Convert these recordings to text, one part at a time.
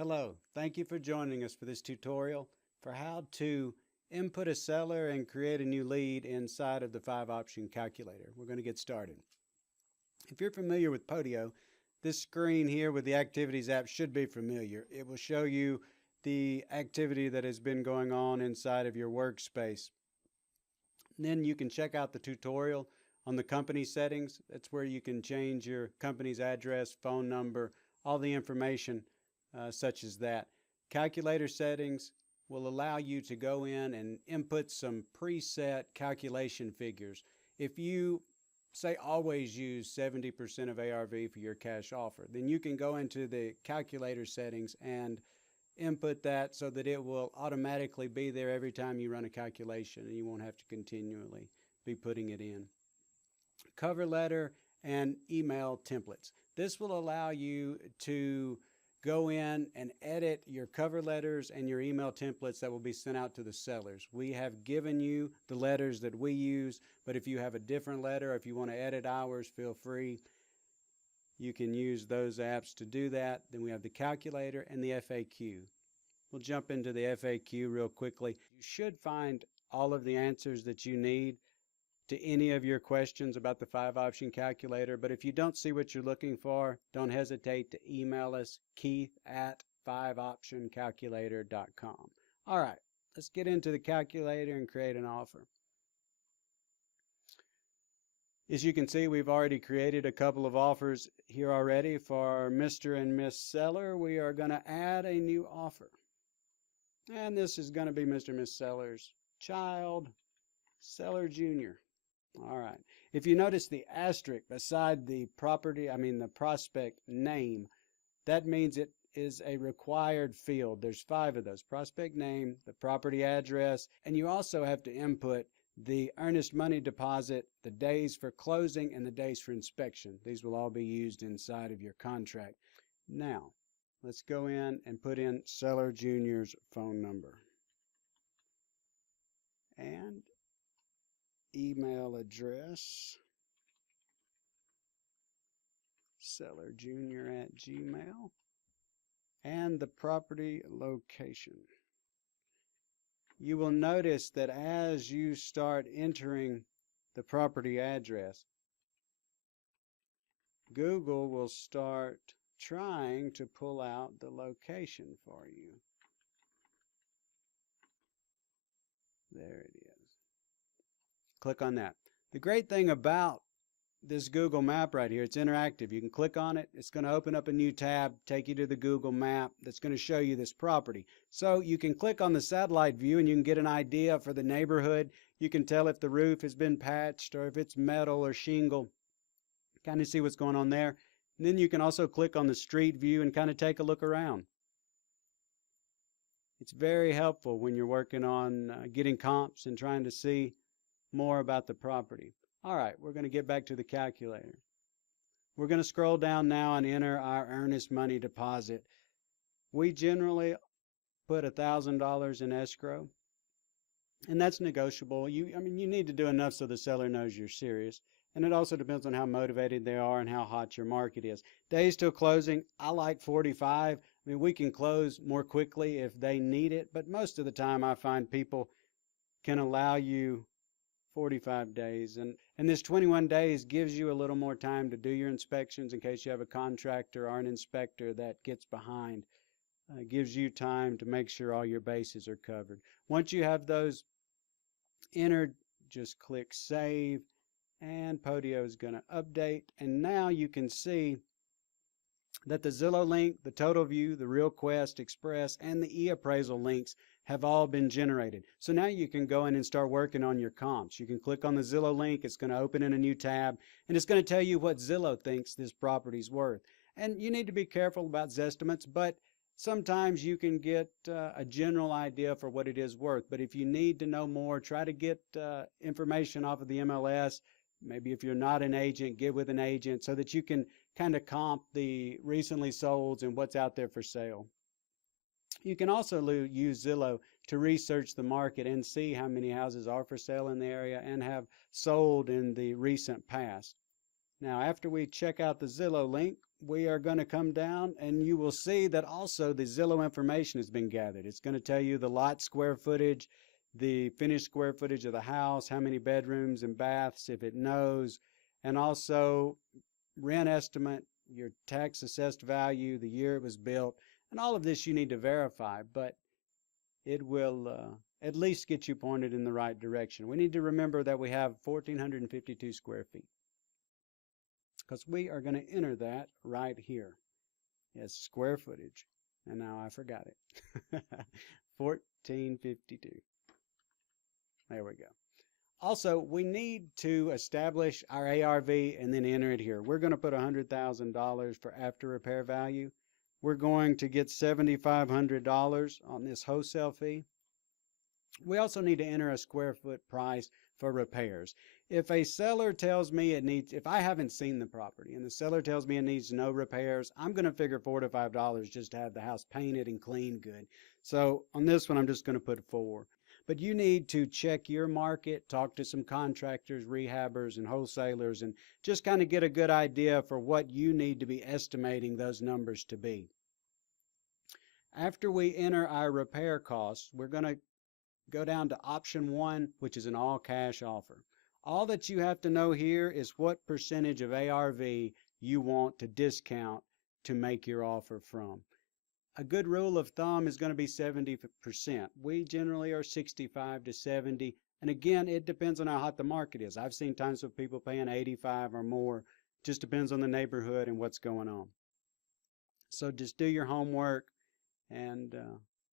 Hello, thank you for joining us for this tutorial for how to input a seller and create a new lead inside of the 5-option calculator. We're going to get started. If you're familiar with Podio, this screen here with the Activities app should be familiar. It will show you the activity that has been going on inside of your workspace. Then you can check out the tutorial on the company settings. That's where you can change your company's address, phone number, all the information such as that. Calculator settings will allow you to go in and input some preset calculation figures. If you say always use 70% of ARV for your cash offer, then you can go into the calculator settings and input that so that it will automatically be there every time you run a calculation and you won't have to continually be putting it in. Cover letter and email templates. This will allow you to go in and edit your cover letters and your email templates that will be sent out to the sellers. We have given you the letters that we use, but if you have a different letter, or if you want to edit ours, feel free. You can use those apps to do that. Then we have the calculator and the FAQ. We'll jump into the FAQ real quickly. You should find all of the answers that you need to any of your questions about the 5-option calculator. But if you don't see what you're looking for, don't hesitate to email us, keith@5optioncalculator.com. All right, let's get into the calculator and create an offer. As you can see, we've already created a couple of offers here already. For Mr. and Miss Seller, we are going to add a new offer. And this is going to be Mr. and Miss Seller's child, Seller Jr. All right. If you notice the asterisk beside the the prospect name, that means it is a required field. There's 5 of those: prospect name, the property address, and you also have to input the earnest money deposit, the days for closing, and the days for inspection. These will all be used inside of your contract. Now, let's go in and put in Seller Jr.'s phone number and email address, sellerjr@gmail, and the property location. You will notice that as you start entering the property address, Google will start trying to pull out the location for you. There it is. Click on that. The great thing about this Google map right here, it's interactive. You can click on it. It's going to open up a new tab, take you to the Google map that's going to show you this property. So you can click on the satellite view and you can get an idea for the neighborhood. You can tell if the roof has been patched or if it's metal or shingle. Kind of see what's going on there. And then you can also click on the street view and kind of take a look around. It's very helpful when you're working on getting comps and trying to see more about the property. All right, we're going to get back to the calculator. We're going to scroll down now and enter our earnest money deposit. We generally put $1,000 in escrow, and that's negotiable. You need to do enough so the seller knows you're serious. And it also depends on how motivated they are and how hot your market is. Days till closing, I like 45. We can close more quickly if they need it, but most of the time I find people can allow you 45 days. And this 21 days gives you a little more time to do your inspections in case you have a contractor or an inspector that gets behind. Gives you time to make sure all your bases are covered. Once you have those entered, just click Save, and Podio is going to update. And now you can see that the Zillow link, the Total View, the RealQuest Express, and the e-appraisal links have all been generated. So now you can go in and start working on your comps. You can click on the Zillow link. It's going to open in a new tab, and it's going to tell you what Zillow thinks this property's worth. And you need to be careful about Zestimates, but sometimes you can get a general idea for what it is worth. But if you need to know more, try to get information off of the MLS. Maybe if you're not an agent, get with an agent so that you can kind of comp the recently solds and what's out there for sale. You can also use Zillow to research the market and see how many houses are for sale in the area and have sold in the recent past. Now, after we check out the Zillow link, we are going to come down and you will see that also the Zillow information has been gathered. It's going to tell you the lot square footage, the finished square footage of the house, how many bedrooms and baths, if it knows, and also rent estimate, your tax assessed value, the year it was built, and all of this you need to verify, but it will at least get you pointed in the right direction. We need to remember that we have 1,452 square feet because we are going to enter that right here. Yes, square footage. And now I forgot it. 1,452. There we go. Also, we need to establish our ARV and then enter it here. We're going to put $100,000 for after repair value. We're going to get $7,500 on this wholesale fee. We also need to enter a square foot price for repairs. If a seller tells me it needs, if I haven't seen the property and the seller tells me it needs no repairs, I'm going to figure $4 to $5 just to have the house painted and cleaned good. So on this one, I'm just going to put $4. But you need to check your market, talk to some contractors, rehabbers, and wholesalers, and just kind of get a good idea for what you need to be estimating those numbers to be. After we enter our repair costs, we're going to go down to option 1, which is an all-cash offer. All that you have to know here is what percentage of ARV you want to discount to make your offer from. A good rule of thumb is going to be 70%. We generally are 65 to 70. And again, it depends on how hot the market is. I've seen times of people paying 85 or more. Just depends on the neighborhood and what's going on. So just do your homework, and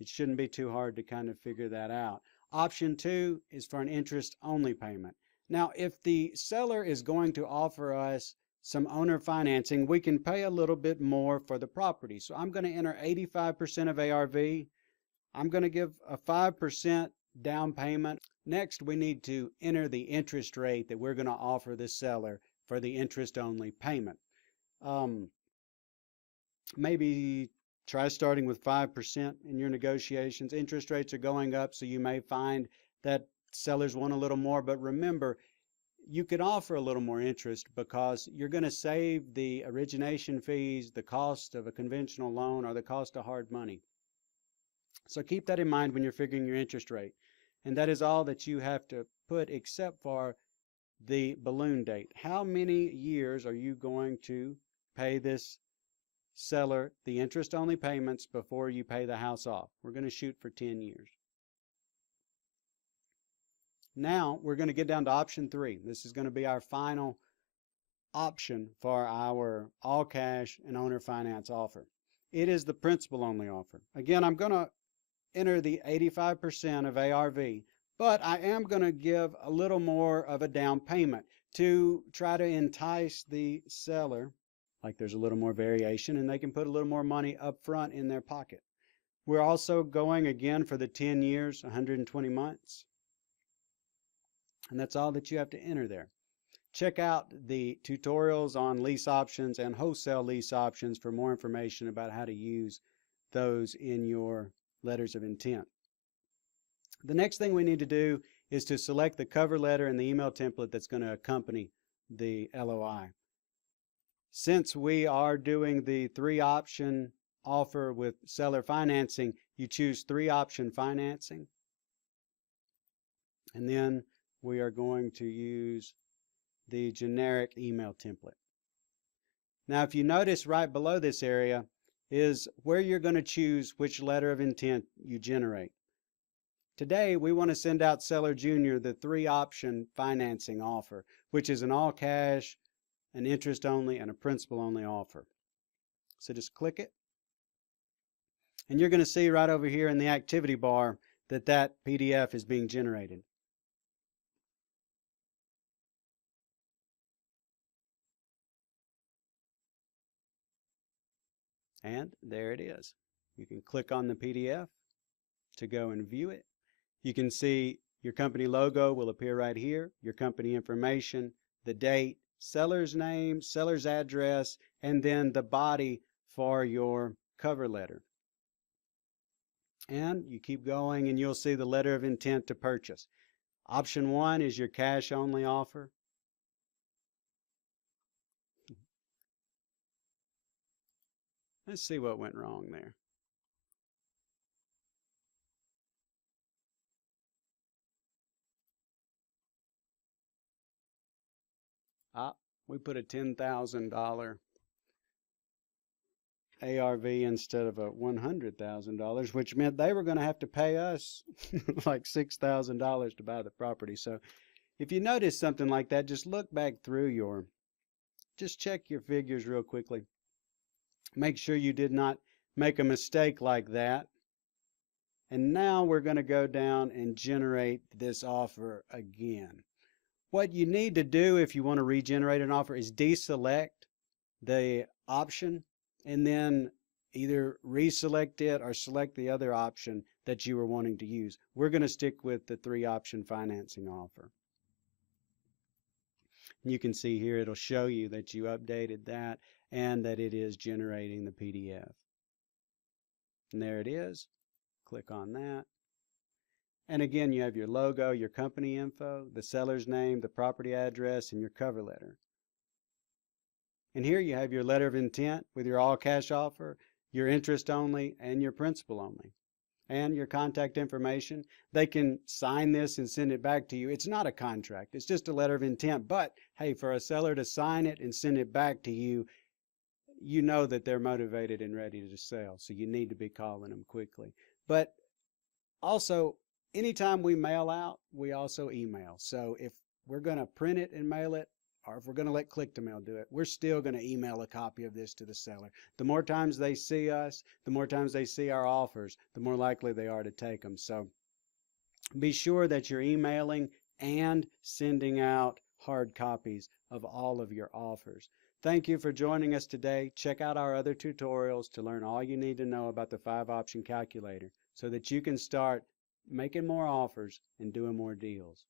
it shouldn't be too hard to kind of figure that out. Option 2 is for an interest-only payment. Now, if the seller is going to offer us some owner financing, we can pay a little bit more for the property. So I'm going to enter 85% of ARV. I'm going to give a 5% down payment. Next, we need to enter the interest rate that we're going to offer the seller for the interest-only payment. Maybe try starting with 5% in your negotiations. Interest rates are going up, so you may find that sellers want a little more, but remember, you could offer a little more interest because you're going to save the origination fees, the cost of a conventional loan, or the cost of hard money. So keep that in mind when you're figuring your interest rate. And that is all that you have to put except for the balloon date. How many years are you going to pay this seller the interest-only payments before you pay the house off? We're going to shoot for 10 years. Now we're going to get down to option 3. This is going to be our final option for our all cash and owner finance offer. It is the principal only offer. Again, I'm going to enter the 85% of ARV, but I am going to give a little more of a down payment to try to entice the seller. Like there's a little more variation and they can put a little more money up front in their pocket. We're also going again for the 10 years, 120 months. And that's all that you have to enter there. Check out the tutorials on lease options and wholesale lease options for more information about how to use those in your letters of intent. The next thing we need to do is to select the cover letter and the email template that's going to accompany the LOI. Since we are doing the 3-option offer with seller financing, you choose 3-option financing. And then we are going to use the generic email template. Now, if you notice right below this area is where you're going to choose which letter of intent you generate. Today, we want to send out Seller Junior the 3-option financing offer, which is an all cash, an interest only, and a principal only offer. So just click it. And you're going to see right over here in the activity bar that that PDF is being generated. And there it is. You can click on the PDF to go and view it. You can see your company logo will appear right here, your company information, the date, seller's name, seller's address, and then the body for your cover letter. And you keep going and you'll see the letter of intent to purchase. Option 1 is your cash only offer. Let's see what went wrong there. Ah, we put a $10,000 ARV instead of a $100,000, which meant they were going to have to pay us like $6,000 to buy the property. So if you notice something like that, just look back through just check your figures real quickly. Make sure you did not make a mistake like that. And now we're going to go down and generate this offer again. What you need to do if you want to regenerate an offer is deselect the option and then either reselect it or select the other option that you were wanting to use. We're going to stick with the 3-option financing offer. You can see here it'll show you that you updated that and that it is generating the PDF. And there it is. Click on that. And again, you have your logo, your company info, the seller's name, the property address, and your cover letter. And here you have your letter of intent with your all cash offer, your interest only, and your principal only, and your contact information. They can sign this and send it back to you. It's not a contract. It's just a letter of intent. But hey, for a seller to sign it and send it back to you, you know that they're motivated and ready to sell. So you need to be calling them quickly. But also, anytime we mail out, we also email. So if we're going to print it and mail it, or if we're going to let Click to Mail do it, we're still going to email a copy of this to the seller. The more times they see us, the more times they see our offers, the more likely they are to take them. So be sure that you're emailing and sending out hard copies of all of your offers. Thank you for joining us today. Check out our other tutorials to learn all you need to know about the 5-option calculator so that you can start making more offers and doing more deals.